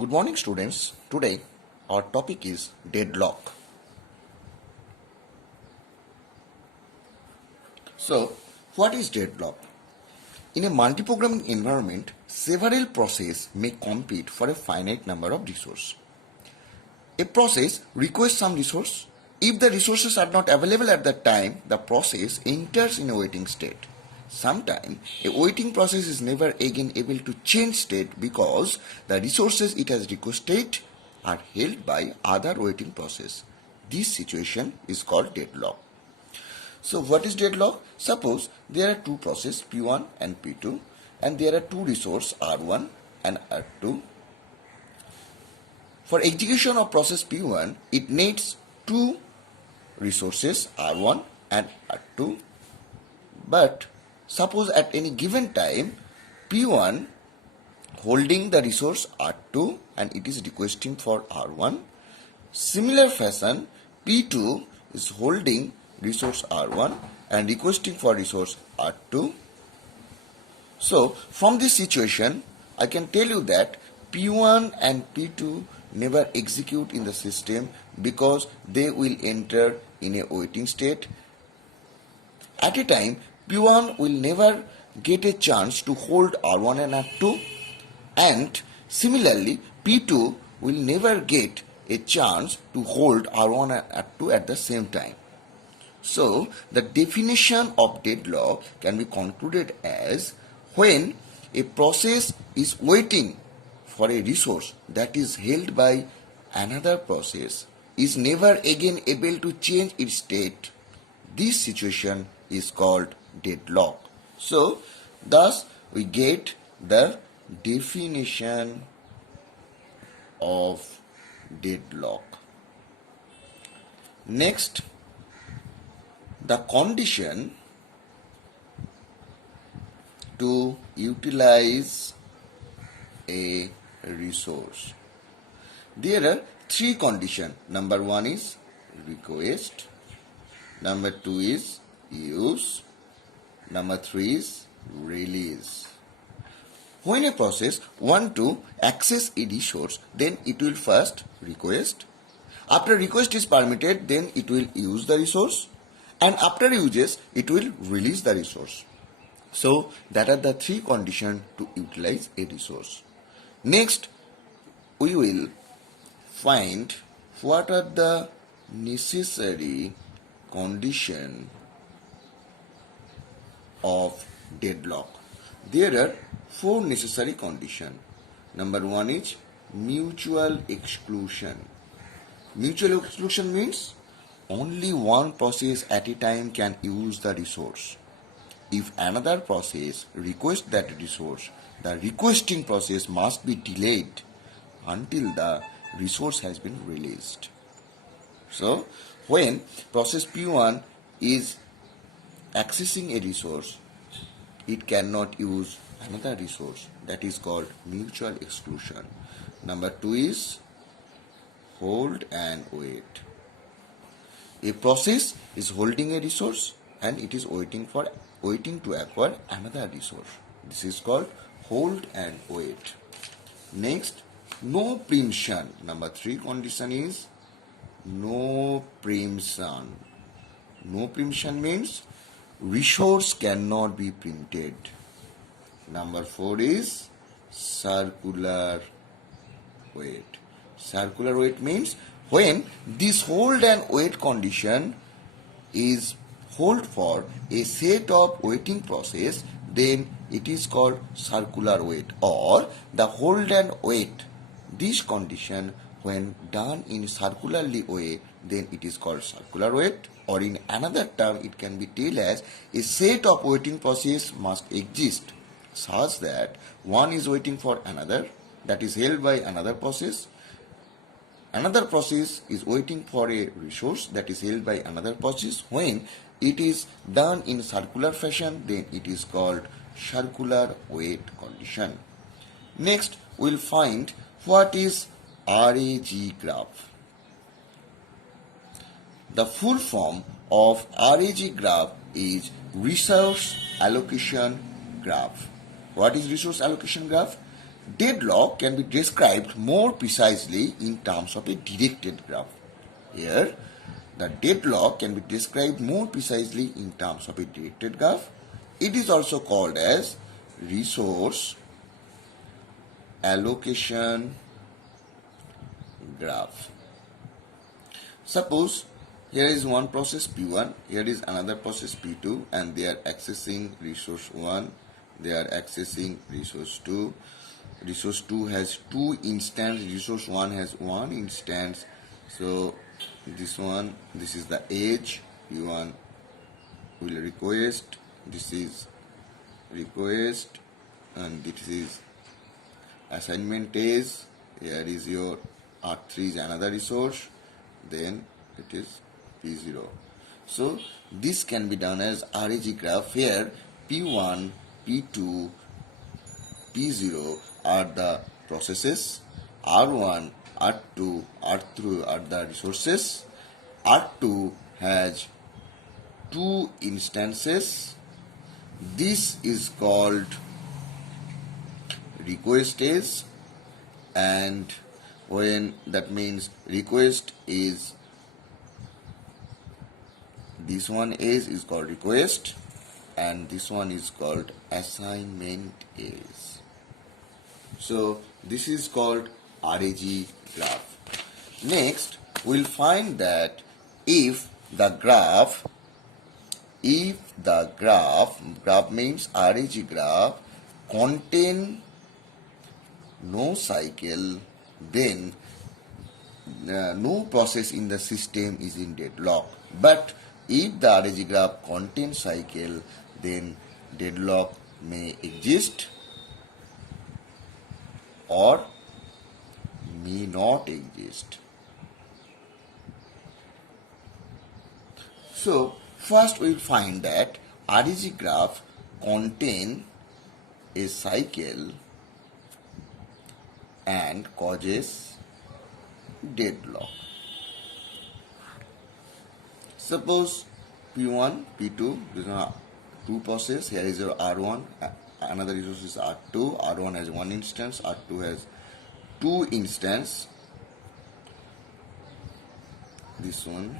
Good morning, students. Today our topic is deadlock. So, what is deadlock? In a multi-programming environment, several processes may compete for a finite number of resources. A process requests some resource. If the resources are not available at that time, the process enters in a waiting state. Sometimes a waiting process is never again able to change state because the resources it has requested are held by other waiting process. This situation is called deadlock. So what is deadlock? Suppose there are two processes P1 and P2 and there are two resources R1 and R2. For execution of process P1, it needs two resources R1 and R2. But suppose at any given time P1 holding the resource R2 and it is requesting for R1. Similar fashion P2 is holding resource R1 and requesting for resource R2. So from this situation I can tell you that P1 and P2 never execute in the system because they will enter in a waiting state. At a time P1 will never get a chance to hold R1 and R2, and similarly P2 will never get a chance to hold R1 and R2 at the same time. So the definition of deadlock can be concluded as when a process is waiting for a resource that is held by another process is never again able to change its state. This situation is called deadlock. So thus we get the definition of deadlock. Next, the condition to utilize a resource. There are three conditions. Number one is request. Number two is use. Number three is release. When a process wants to access a resource, then it will first request. After request is permitted, then it will use the resource. And after uses, it will release the resource. So that are the three conditions to utilize a resource. Next, we will find what are the necessary conditions of deadlock. There are four necessary conditions. Number one is mutual exclusion. Mutual exclusion means only one process at a time can use the resource. If another process requests that resource, the requesting process must be delayed until the resource has been released. So, when process P1 is accessing a resource, it cannot use another resource. That is called mutual exclusion. Number two is hold and wait. A process is holding a resource and it is waiting to acquire another resource. This is called hold and wait. Next, no preemption. Number three condition is no preemption. No preemption means resource cannot be preempted. Number four is circular wait. Circular wait means when this hold and wait condition is hold for a set of waiting process, then it is called circular wait, or the hold and wait. This condition when done in circularly way, then it is called circular wait, or in another term it can be taken as a set of waiting process must exist such that one is waiting for another that is held by another process. Another process is waiting for a resource that is held by another process. When it is done in circular fashion, then it is called circular wait condition. Next, we will find what is RAG graph. The full form of RAG graph is resource allocation graph. What is resource allocation graph? Deadlock can be described more precisely in terms of a directed graph. Here, the deadlock can be described more precisely in terms of a directed graph. It is also called as resource allocation graph. Suppose here is one process P1, here is another process P2, and they are accessing resource 1, they are accessing resource 2. Resource 2 has 2 instances, resource 1 has 1 instance. So this is the edge, P1 will request, this is request, and this is assignment is, here is your R3 is another resource, then it is P0. So this can be done as RAG graph where P1, P2, P0 are the processes, R1, R2, R3 are the resources, R2 has 2 instances. This is called request is, and when that means request is, this one is called request, and this one is called assignment is. So this is called RAG graph. Next, we'll find that if the graph means RAG graph contain no cycle, then no process in the system is in deadlock. But if the RAG graph contains cycle, then deadlock may exist or may not exist. So first we will find that RAG graph contain a cycle and causes deadlock. Suppose P1, P2, these are two processes. Here is your R1, another resource is R2. R1 has 1 instance, R2 has 2 instance. This one.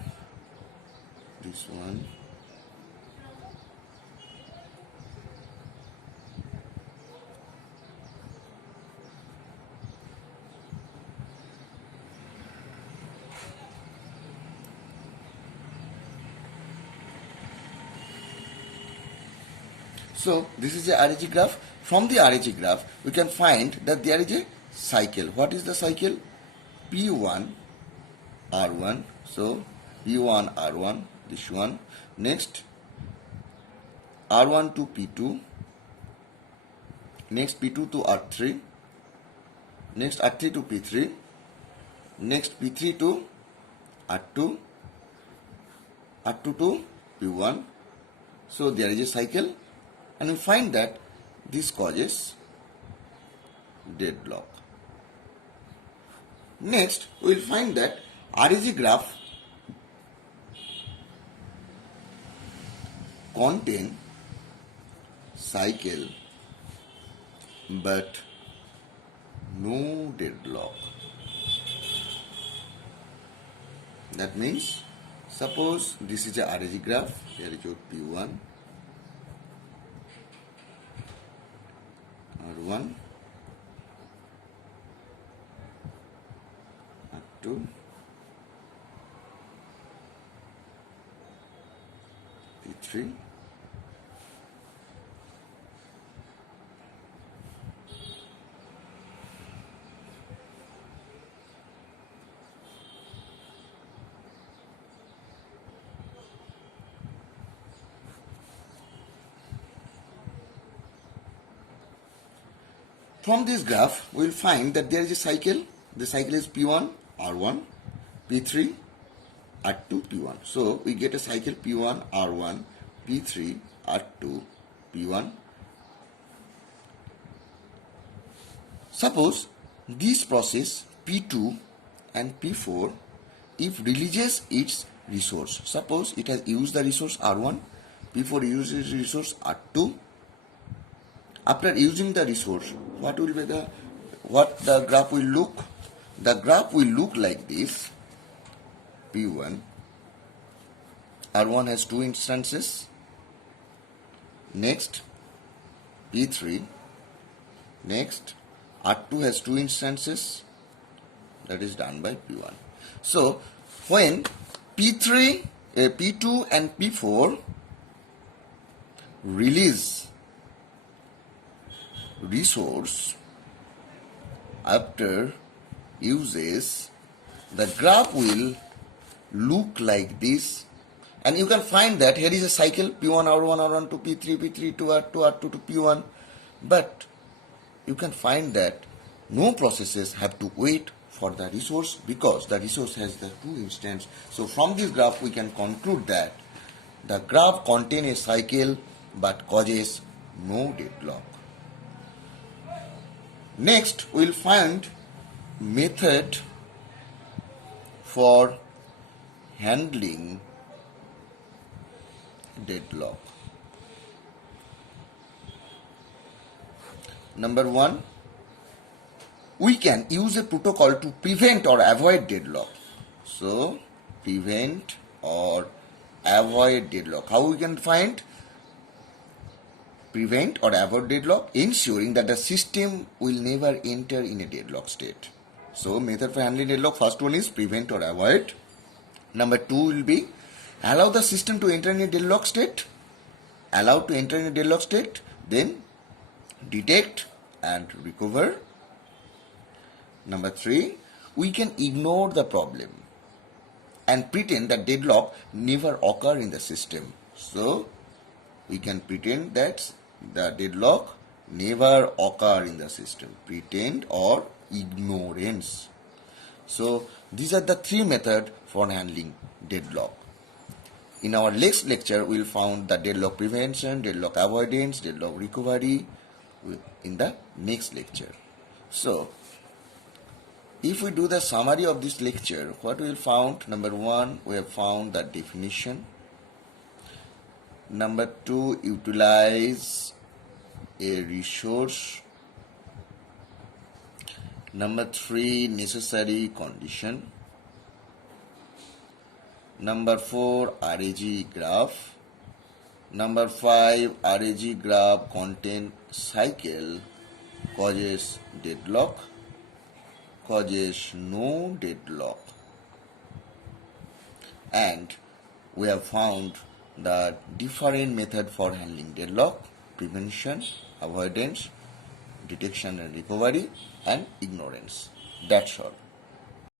So this is a RAG graph. From the RAG graph, we can find that there is a cycle. What is the cycle? P1, R1. So P1, R1, this one. Next, R1 to P2. Next, P2 to R3. Next, R3 to P3. Next, P3 to R2. R2 to P1. So there is a cycle. And we find that this causes deadlock. Next, we will find that RAG graph contain cycle but no deadlock. That means, suppose this is a RAG graph, here is your P1, R1, R2, P3, From this graph, we will find that there is a cycle. The cycle is P1, R1, P3, R2, P1. So we get a cycle P1, R1, P3, R2, P1. Suppose this process P2 and P4, if releases its resource, suppose it has used the resource R1, P4 uses resource R2. After using the resource, what will be the what the graph will look? The graph will look like this. P1, R1 has 2 instances. Next, P3. Next, R2 has 2 instances. That is done by P1. So, when P2 and P4 release resource after uses, the graph will look like this, and you can find that here is a cycle P1 R1 R1 to P3 P3 to R2 R2 to P1, but you can find that no processes have to wait for the resource because the resource has the 2 instances. So from this graph we can conclude that the graph contains a cycle but causes no deadlock. Next we will find method for handling deadlock. Number 1, we can use a protocol to prevent or avoid deadlock. So, prevent or avoid deadlock. How we can find? Prevent or avoid deadlock, ensuring that the system will never enter in a deadlock state. So, method for handling deadlock, first one is prevent or avoid. Number 2 will be allow the system to enter in a deadlock state. Allow to enter in a deadlock state, then detect and recover. Number 3, we can ignore the problem and pretend that deadlock never occur in the system. So, we can pretend that the deadlock never occur in the system. Pretend or ignorance. So, these are the 3 methods for handling deadlock. In our next lecture, we will find the deadlock prevention, deadlock avoidance, deadlock recovery in the next lecture. So, if we do the summary of this lecture, what we will found? Number 1, we have found the definition. Number 2, utilize a resource. Number 3, necessary condition. Number 4, RAG graph. Number 5, RAG graph contain cycle causes deadlock, causes no deadlock. And we have found the different method for handling deadlock: prevention, avoidance, detection and recovery, and ignorance. That's all.